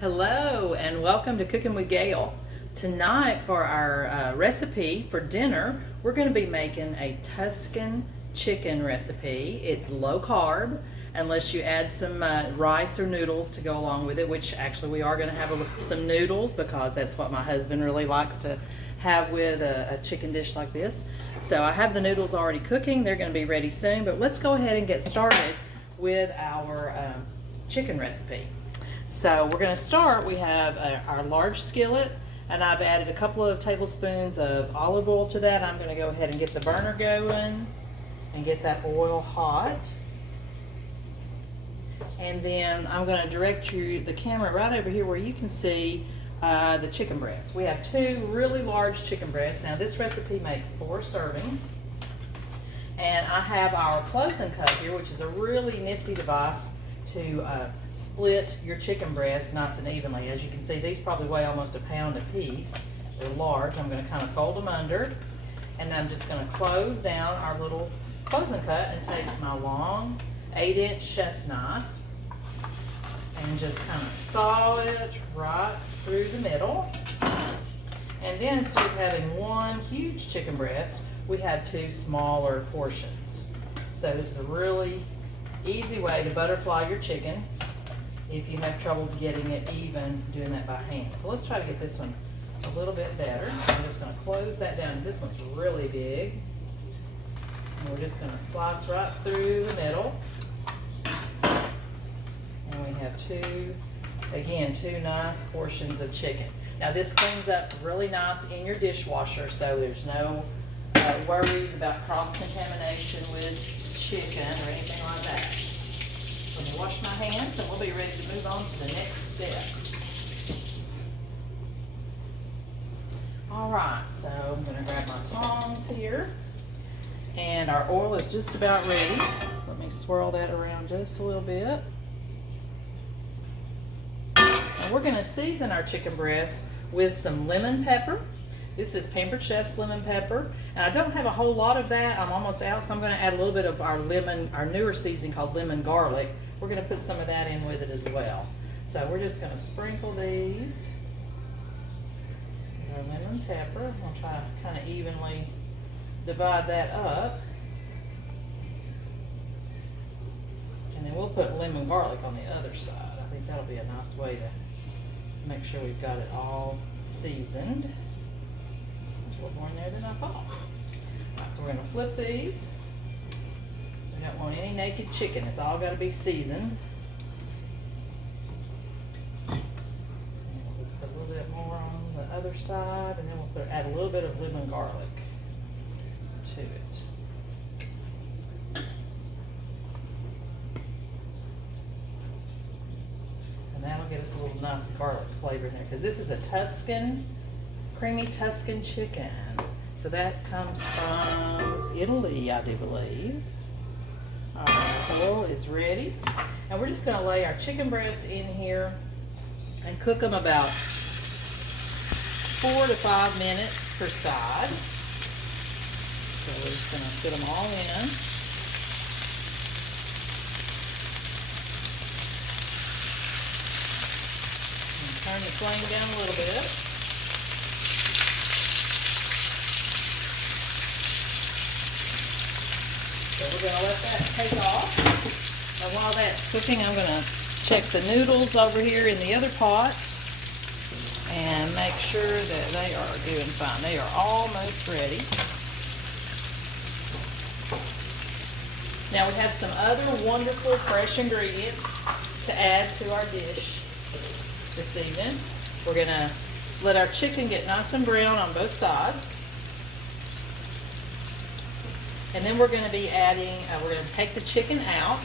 Hello and welcome to Cooking with Gail. Tonight for our recipe for dinner, we're going to be making a Tuscan chicken recipe. It's low carb unless you add some rice or noodles to go along with it, which actually we are going to have some noodles because that's what my husband really likes to have with a chicken dish like this. So I have the noodles already cooking. They're going to be ready soon, but let's go ahead and get started with our chicken recipe. So we're going to start, we have our large skillet, and I've added a couple of tablespoons of olive oil to that. I'm going to go ahead and get the burner going and get that oil hot. And then I'm going to direct the camera right over here where you can see the chicken breast. We have two really large chicken breasts. Now this recipe makes 4 servings. And I have our close and cut here, which is a really nifty device to split your chicken breast nice and evenly. As you can see, these probably weigh almost a pound a piece. They're large. I'm going to kind of fold them under, and I'm just going to close down our little close and cut and take my long 8-inch chef's knife and just kind of saw it right through the middle. And then instead of having one huge chicken breast, we have 2 smaller portions. So this is a really easy way to butterfly your chicken if you have trouble getting it even doing that by hand. So let's try to get this one a little bit better. I'm just going to close that down. This one's really big. And we're just going to slice right through the middle. And we have 2 nice portions of chicken. Now this cleans up really nice in your dishwasher, so there's no worries about cross-contamination with chicken or anything like that. So I'm going to wash my hands and we'll be ready to move on to the next step. Alright, so I'm going to grab my tongs here, and our oil is just about ready. Let me swirl that around just a little bit. And we're going to season our chicken breast with some lemon pepper. This is Pampered Chef's lemon pepper, and I don't have a whole lot of that. I'm almost out, so I'm going to add a little bit of our newer seasoning called lemon garlic. We're going to put some of that in with it as well. So we're just going to sprinkle these with our lemon pepper. I'll try to kind of evenly divide that up. And then we'll put lemon garlic on the other side. I think that'll be a nice way to make sure we've got it all seasoned. A little more in there than I thought. Alright, so we're going to flip these. We don't want any naked chicken. It's all got to be seasoned. And we'll just put a little bit more on the other side, and then we'll add a little bit of lemon garlic to it. And that'll give us a little nice garlic flavor in there, because this is a creamy Tuscan chicken. So that comes from Italy, I do believe. Our oil is ready. And we're just going to lay our chicken breasts in here and cook them about 4 to 5 minutes per side. So we're just going to put them all in. And turn the flame down a little bit. So we're going to let that take off. And while that's cooking, I'm going to check the noodles over here in the other pot and make sure that they are doing fine. They are almost ready. Now we have some other wonderful fresh ingredients to add to our dish this evening. We're going to let our chicken get nice and brown on both sides. And then we're going to be adding, we're going to take the chicken out,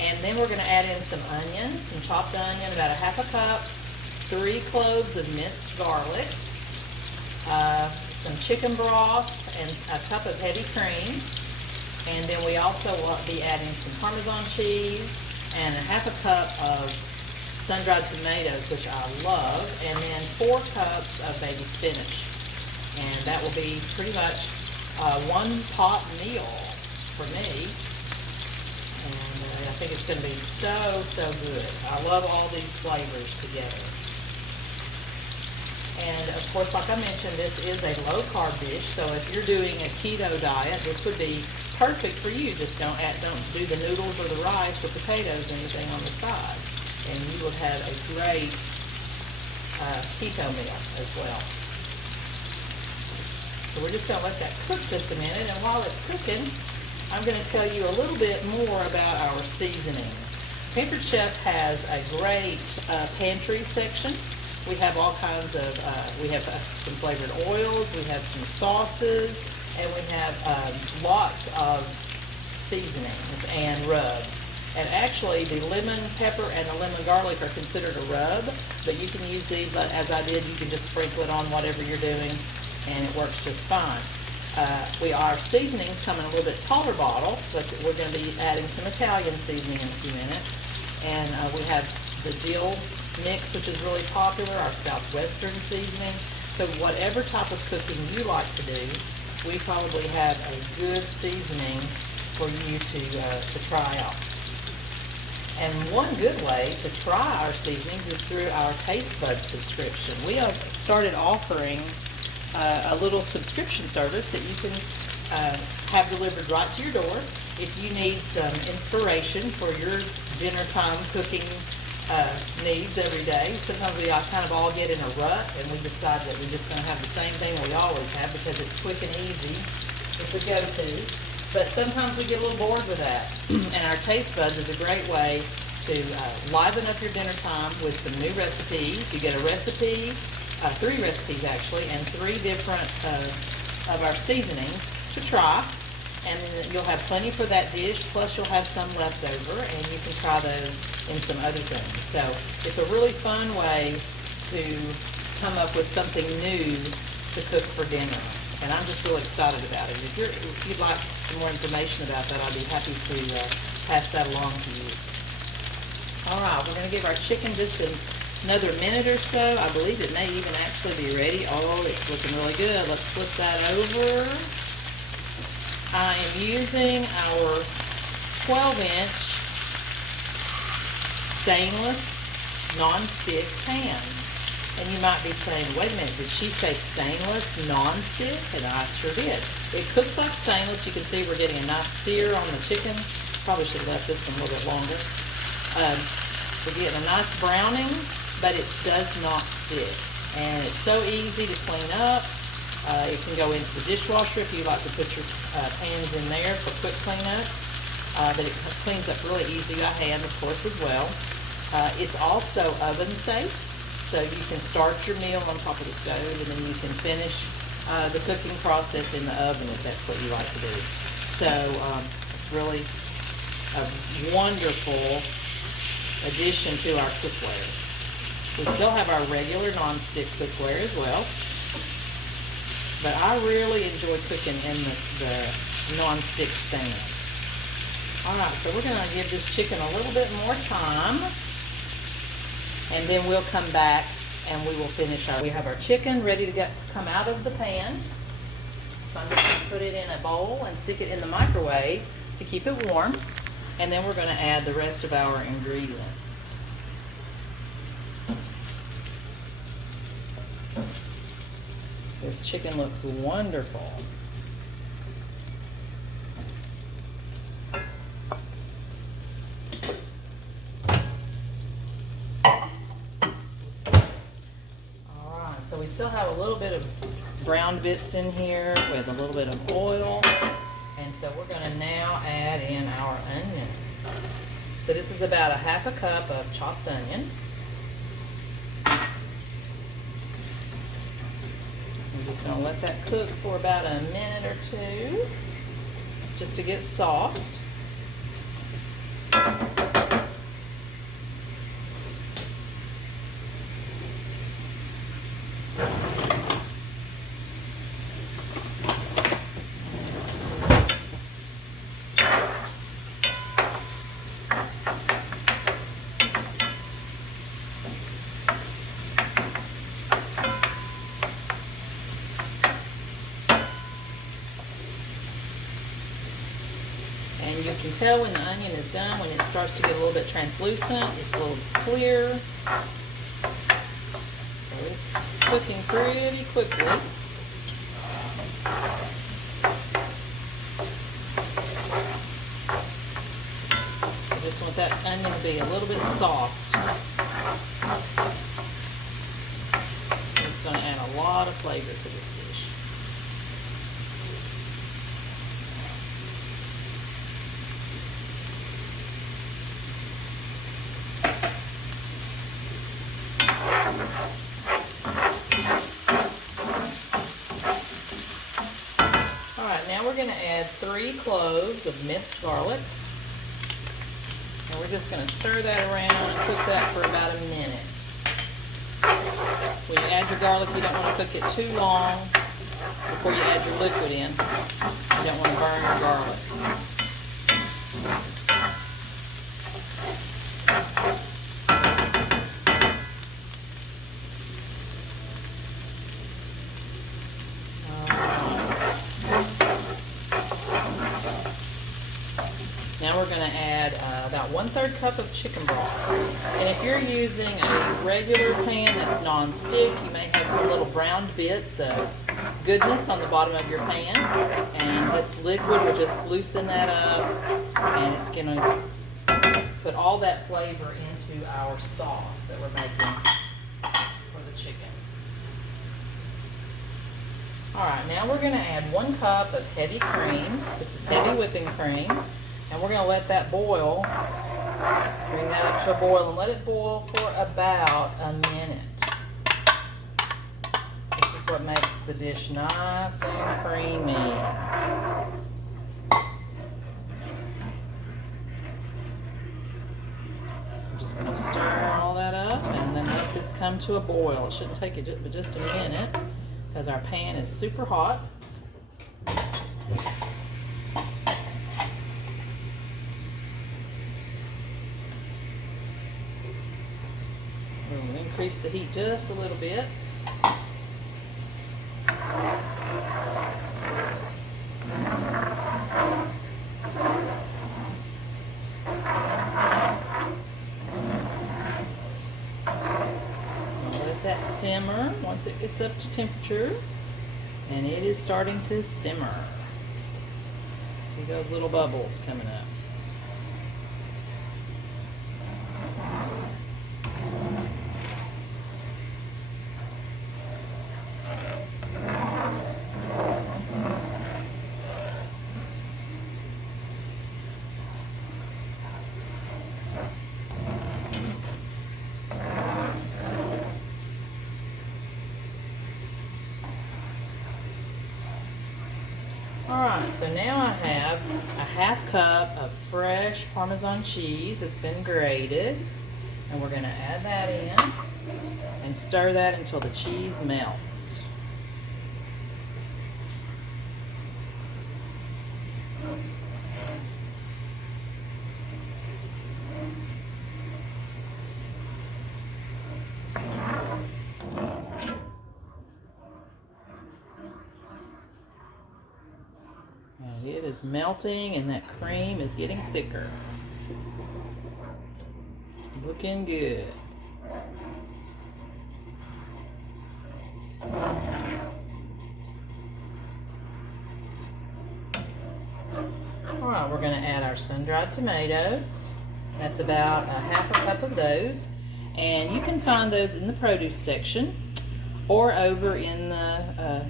and then we're going to add in some onions, some chopped onion, about a ½ cup, 3 cloves of minced garlic, some chicken broth, and a cup of heavy cream. And then we also will be adding some Parmesan cheese and a ½ cup of sun-dried tomatoes, which I love, and then 4 cups of baby spinach. And that will be pretty much 1 pot meal for me. And I think it's going to be so, so good. I love all these flavors together. And of course, like I mentioned, this is a low-carb dish, so if you're doing a keto diet, this would be perfect for you. Just don't do the noodles or the rice or potatoes or anything on the side. And you will have a great keto meal as well. So we're just going to let that cook just a minute, and while it's cooking, I'm going to tell you a little bit more about our seasonings. Pampered Chef has a great pantry section. We have all kinds of, we have some flavored oils, we have some sauces, and we have lots of seasonings and rubs. And actually, the lemon pepper and the lemon garlic are considered a rub, but you can use these as I did. You can just sprinkle it on whatever you're doing, and it works just fine. Our seasonings come in a little bit taller bottle, but we're going to be adding some Italian seasoning in a few minutes. And we have the dill mix, which is really popular, our southwestern seasoning. So whatever type of cooking you like to do, we probably have a good seasoning for you to try out. And one good way to try our seasonings is through our Taste Buds subscription. We have started offering a little subscription service that you can have delivered right to your door. If you need some inspiration for your dinner time cooking needs every day, sometimes we kind of all get in a rut and we decide that we're just going to have the same thing we always have because it's quick and easy. It's a go-to. But sometimes we get a little bored with that. And our Taste Buds is a great way to liven up your dinner time with some new recipes. You get a recipe, 3 recipes actually, and 3 different of our seasonings to try. And you'll have plenty for that dish, plus you'll have some left over, and you can try those in some other things. So it's a really fun way to come up with something new to cook for dinner. And I'm just really excited about it. If you'd like some more information about that, I'd be happy to pass that along to you. All right, we're going to give our chicken just another minute or so. I believe it may even actually be ready. Oh, it's looking really good. Let's flip that over. I am using our 12-inch stainless non-stick pan. And you might be saying, wait a minute, did she say stainless non-stick? And I sure did. It cooks like stainless. You can see we're getting a nice sear on the chicken. Probably should have left this one a little bit longer. We're getting a nice browning, but it does not stick. And it's so easy to clean up. It can go into the dishwasher if you like to put your pans in there for quick cleanup. But it cleans up really easy by hand, of course, as well. It's also oven safe. So you can start your meal on top of the stove, and then you can finish the cooking process in the oven if that's what you like to do. So it's really a wonderful addition to our cookware. We still have our regular non-stick cookware as well, but I really enjoy cooking in the non-stick stainless. All right, so we're going to give this chicken a little bit more time. And then we'll come back and we will finish we have our chicken ready to come out of the pan. So I'm just going to put it in a bowl and stick it in the microwave to keep it warm. And then we're going to add the rest of our ingredients. This chicken looks wonderful. So we still have a little bit of browned bits in here with a little bit of oil. And so we're going to now add in our onion. So this is about a half a cup of chopped onion. We're just going to let that cook for about a minute or two just to get soft. And you can tell when the onion is almost done. When it starts to get a little bit translucent, it's a little clear. So it's cooking pretty quickly. I just want that onion to be a little bit soft. It's going to add a lot of flavor to this dish. Alright, now we're going to add 3 cloves of minced garlic. And we're just going to stir that around and cook that for about a minute. When you add your garlic, you don't want to cook it too long before you add your liquid in. You don't want to burn your garlic. Now we're going to add about 1/3 cup of chicken broth. And if you're using a regular pan that's non-stick, you may have some little browned bits of goodness on the bottom of your pan. And this liquid will just loosen that up, and it's going to put all that flavor into our sauce that we're making for the chicken. Alright, now we're going to add 1 cup of heavy cream. This is heavy whipping cream. And we're going to let that boil, bring that up to a boil, and let it boil for about a minute. This is what makes the dish nice and creamy. I'm just going to stir all that up and then let this come to a boil. It shouldn't take it but just a minute because our pan is super hot. We'll increase the heat just a little bit. Let that simmer once it gets up to temperature, and it is starting to simmer. See those little bubbles coming up. Alright, so now I have a 1/2 cup of fresh Parmesan cheese that's been grated, and we're going to add that in and stir that until the cheese melts. It is melting and that cream is getting thicker. Looking good. Alright, we're going to add our sun-dried tomatoes. That's about a 1/2 cup of those. And you can find those in the produce section or over in the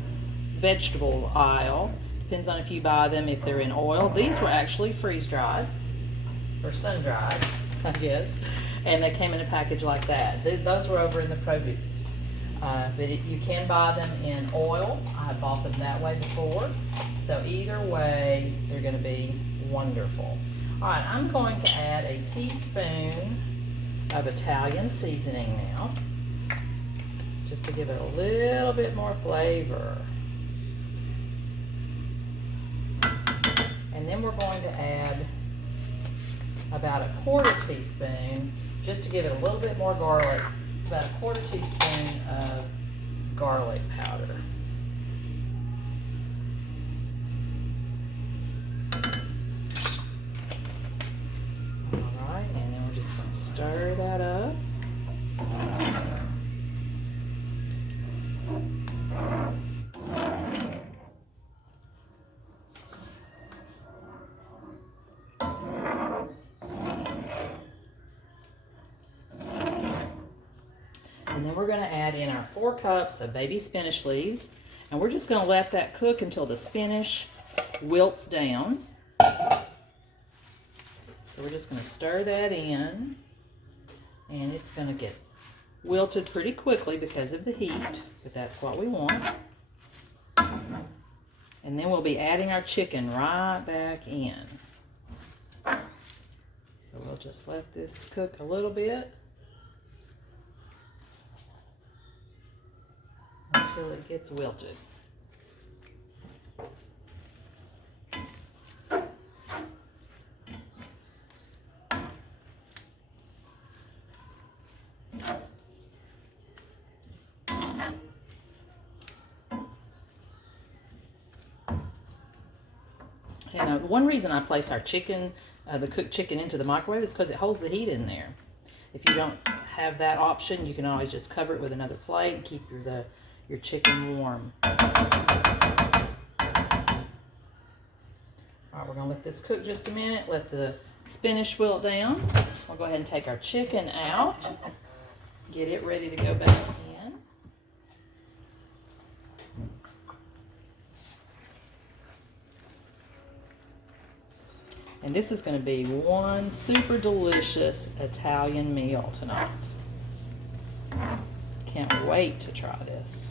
vegetable aisle. Depends on if you buy them, if they're in oil. These were actually freeze-dried, or sun-dried, I guess, and they came in a package like that. Those were over in the produce, but you can buy them in oil. I bought them that way before, so either way, they're going to be wonderful. All right, I'm going to add a teaspoon of Italian seasoning now, just to give it a little bit more flavor. And then we're going to add about a 1/4 teaspoon, just to give it a little bit more garlic, about a 1/4 teaspoon of garlic powder. And then we're going to add in our 4 cups of baby spinach leaves. And we're just going to let that cook until the spinach wilts down. So we're just going to stir that in. And it's going to get wilted pretty quickly because of the heat, but that's what we want. And then we'll be adding our chicken right back in. So we'll just let this cook a little bit until it gets wilted. And one reason I place our chicken, the cooked chicken, into the microwave is because it holds the heat in there. If you don't have that option, you can always just cover it with another plate and keep your chicken warm. All right, we're going to let this cook just a minute, let the spinach wilt down. We'll go ahead and take our chicken out, get it ready to go back in. And this is going to be one super delicious Italian meal tonight. Can't wait to try this.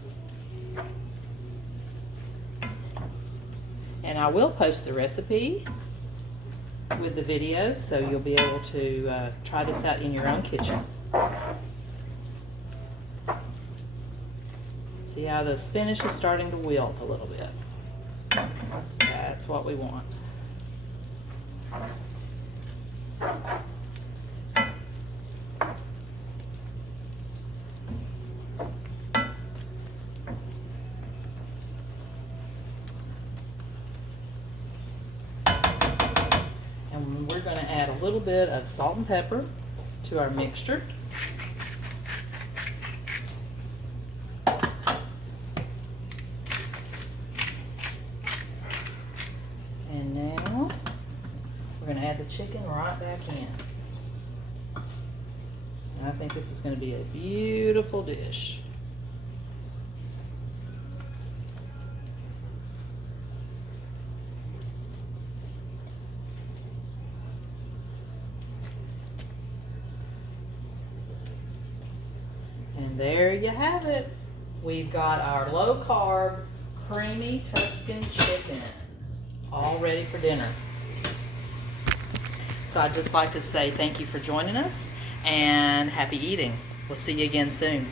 And I will post the recipe with the video, so you'll be able to try this out in your own kitchen. See how the spinach is starting to wilt a little bit. That's what we want. And we're going to add a little bit of salt and pepper to our mixture. And now we're going to add the chicken right back in. And I think this is going to be a beautiful dish. And there you have it. We've got our low-carb, creamy Tuscan chicken all ready for dinner. So I'd just like to say thank you for joining us and happy eating. We'll see you again soon.